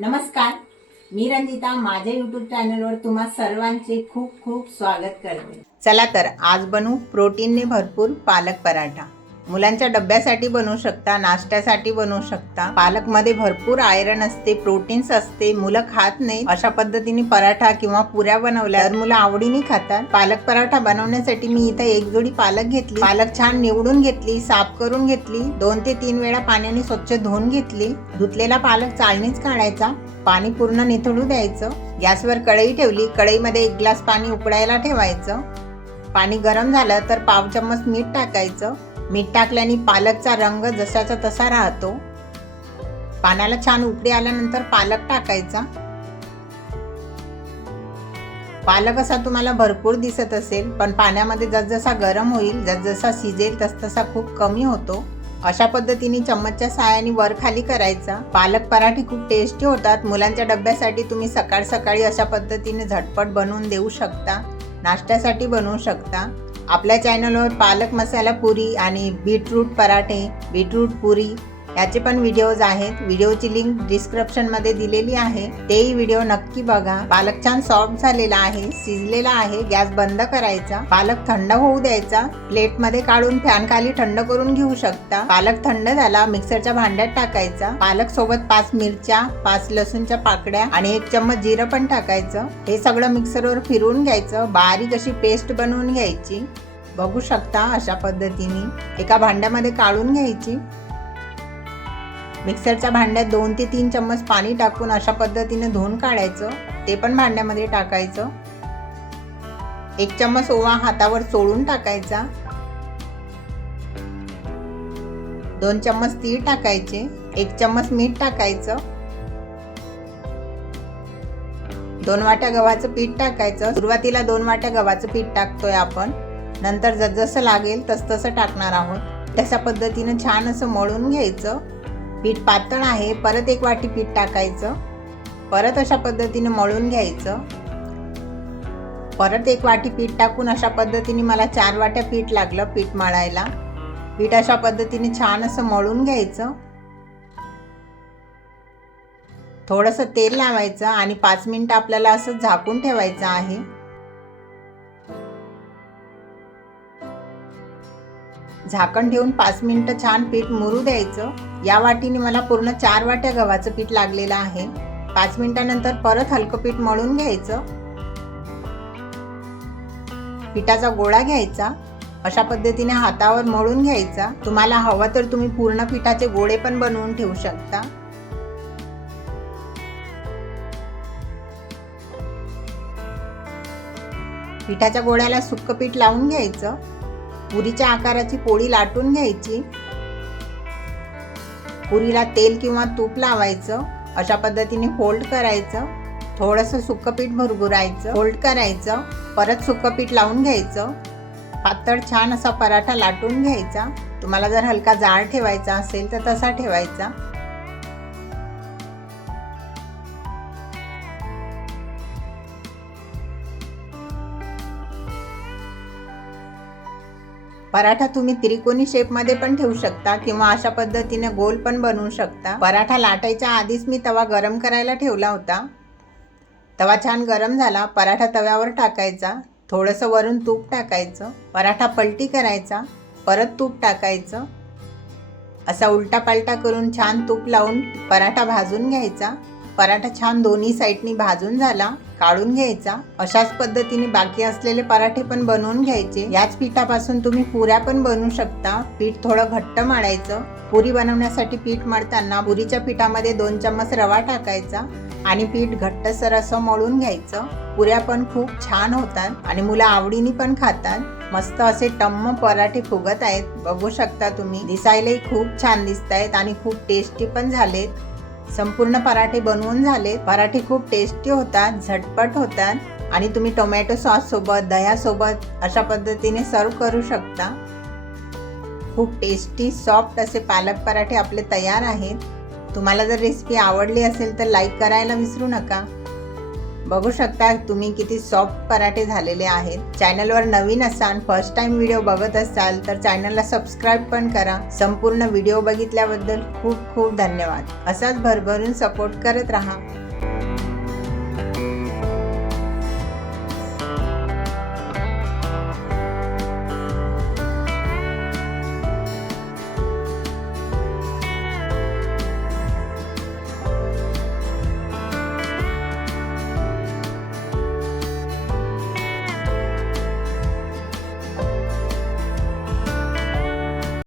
नमस्कार. मी रंजिता माझ्या युट्यूब चॅनलवर तुम्हा सर्वांचे खूप खूप स्वागत करते. चला तर आज बनवू प्रोटीनने भरपूर पालक पराठा. मुलांच्या डब्यासाठी बनवू शकता नाश्त्यासाठी बनवू शकता. पालकमध्ये भरपूर आयरन असते प्रोटीन्स असते मुलं खात नाही अशा पद्धतीने पराठा किंवा पुऱ्या बनवल्या तर मुलं आवडीने खातात. पालक पराठा बनवण्यासाठी मी इथं एक जोडी पालक घेतली. पालक छान निवडून घेतली साफ करून घेतली. दोन ते तीन वेळा पाण्याने स्वच्छ धुवून घेतली. धुतलेला पालक चालणीच काढायचा. पाणी पूर्ण निथळू द्यायचं. गॅसवर कढई ठेवली. कढईमध्ये एक ग्लास पाणी उकडायला ठेवायचं. पाणी गरम झालं तर पाव चम्मच मीठ टाकायचं. मीठ टाकल्याने पालकचा रंग जसाचा तसा राहतो. पाण्याला छान उकडी आल्यानंतर पालक टाकायचा. पालक असा तुम्हाला भरपूर दिसत असेल पण पाण्यामध्ये जसजसा गरम होईल जसजसा शिजेल तसतसा खूप कमी होतो. अशा पद्धतीने चम्मचच्या साहाय्याने वर खाली करायचा. पालक पराठे खूप टेस्टी होतात. मुलांच्या डब्यासाठी तुम्ही सकाळ सकाळी अशा पद्धतीने झटपट बनवून देऊ शकता. नाश्त्यासाठी बनवू शकता. आपल्या चॅनलवर पालक मसाला पुरी आणि बीटरूट पराठे बीटरूट पुरी याचे पण व्हिडिओज आहेत. व्हिडिओची लिंक डिस्क्रिप्शनमध्ये दिलेली आहे. तेही व्हिडिओ नक्की बघा. पालक छान सॉफ्ट झालेला आहे शिजलेला आहे. गॅस बंद करायचा. पालक थंड होऊ द्यायचा. प्लेटमध्ये काढून फॅन खाली थंड करून घेऊ शकता. पालक थंड झाला मिक्सरच्या भांड्यात टाकायचा. पालक सोबत पाच मिरच्या पाच लसूणच्या पाकड्या आणि एक चम्मच जिरं पण टाकायचं. हे सगळं मिक्सरवर फिरवून घ्यायचं. बारीक अशी पेस्ट बनवून घ्यायची. बघू शकता अशा पद्धतीने. एका भांड्यामध्ये काढून घ्यायची. मिक्सरच्या भांड्यात दोन ते तीन चम्मच पाणी टाकून अशा पद्धतीने धुवून काढायचं. ते पण भांड्यामध्ये टाकायचं. एक चम्मच ओवा हातावर चोळून टाकायचा. दोन चम्मच तीळ टाकायचे. एक चम्मच मीठ टाकायचं. दोन वाट्या गव्हाचं पीठ टाकायचं. सुरुवातीला दोन वाट्या गव्हाचं पीठ टाकतोय आपण. नंतर जसजसं लागेल तसतसं टाकणार आहोत. तशा पद्धतीनं छान असं मळून घ्यायचं. पीठ पातळ आहे परत एक वाटी पीठ टाकायचं. परत अशा पद्धतीने मळून घ्यायचं. परत एक वाटी पीठ टाकून अशा पद्धतीने मला चार वाट्या पीठ लागलं पीठ मळायला. पीठ अशा पद्धतीने छान असं मळून घ्यायचं. थोडंसं तेल लावायचं आणि पाच मिनटं आपल्याला असं झाकून ठेवायचं आहे. झाकण ठेवून पाच मिनटं छान पीठ मुरू द्यायचं. या वाटीने मला पूर्ण चार वाट्या गव्हाचं पीठ लागलेलं आहे. पाच मिनिटानंतर परत हलकं पीठ मळून घ्यायचं. पिठाचा गोळा घ्यायचा. अशा पद्धतीने हातावर मळून घ्यायचा. तुम्हाला हवं तर तुम्ही पूर्ण पिठाचे गोळे पण बनवून ठेवू शकता. पिठाच्या गोळ्याला सुक्क पीठ लावून घ्यायचं. पुरीच्या आकाराची पोळी लाटून घ्यायची. पुरीला तेल किंवा तूप लावायचं. अशा पद्धतीने फोल्ड करायचं. थोडंसं सुकं पीठ भरभुरायचं. फोल्ड करायचं. परत सुकं पीठ लावून घ्यायचं. पातळ छान असा पराठा लाटून घ्यायचा. तुम्हाला जर हलका जाड ठेवायचा असेल तर तसा ठेवायचा. पराठा तुम्ही त्रिकोणी शेपमध्ये पण ठेवू शकता किंवा अशा पद्धतीने गोल पण बनवू शकता. पराठा लाटायच्या आधीच मी तवा गरम करायला ठेवला होता. तवा छान गरम झाला. पराठा तव्यावर टाकायचा. थोडंसं वरून तूप टाकायचं. पराठा पलटी करायचा. परत तूप टाकायचं. असा उलटा पालटा करून छान तूप लावून पराठा भाजून घ्यायचा. पराठा छान दोन्ही साईडनी भाजून झाला काढून घ्यायचा. अशाच पद्धतीने बाकी असलेले पराठे पण बनवून घ्यायचे. याच पिठापासून तुम्ही पुऱ्या पण बनवू शकता. पीठ थोडं घट्ट मारायचं पुरी बनवण्यासाठी पीठ मळताना पुरीच्या पिठामध्ये दोन चम्मच रवा टाकायचा आणि पीठ घट्टसर असं मळून घ्यायचं. पुऱ्या पण खूप छान होतात आणि मुलं आवडीने पण खातात. मस्त असे टम्म पराठे फुगत आहेत. बघू शकता तुम्ही. दिसायलाही खूप छान दिसत आहेत आणि खूप टेस्टी पण झालेत. संपूर्ण पराठे बनवून झाले. पराठे खूप टेस्टी होतात झटपट होतात आणि तुम्ही टोमॅटो सॉस सोबत दह्यासोबत अशा पद्धतीने सर्व करू शकता. खूप टेस्टी सॉफ्ट असे पालक पराठे आपले तयार आहेत. तुम्हाला जर रेसिपी आवडली असेल तर लाईक करायला विसरू नका. बघू शकता तुम्ही किती सॉफ्ट पराठे झालेले आहेत. चॅनलवर नवीन असाल फर्स्ट टाइम व्हिडिओ बघत असाल तर चॅनलला सबस्क्राईब पण करा. संपूर्ण व्हिडिओ बघितल्याबद्दल खूप खूप धन्यवाद. असाच भरभरून सपोर्ट करत राहा.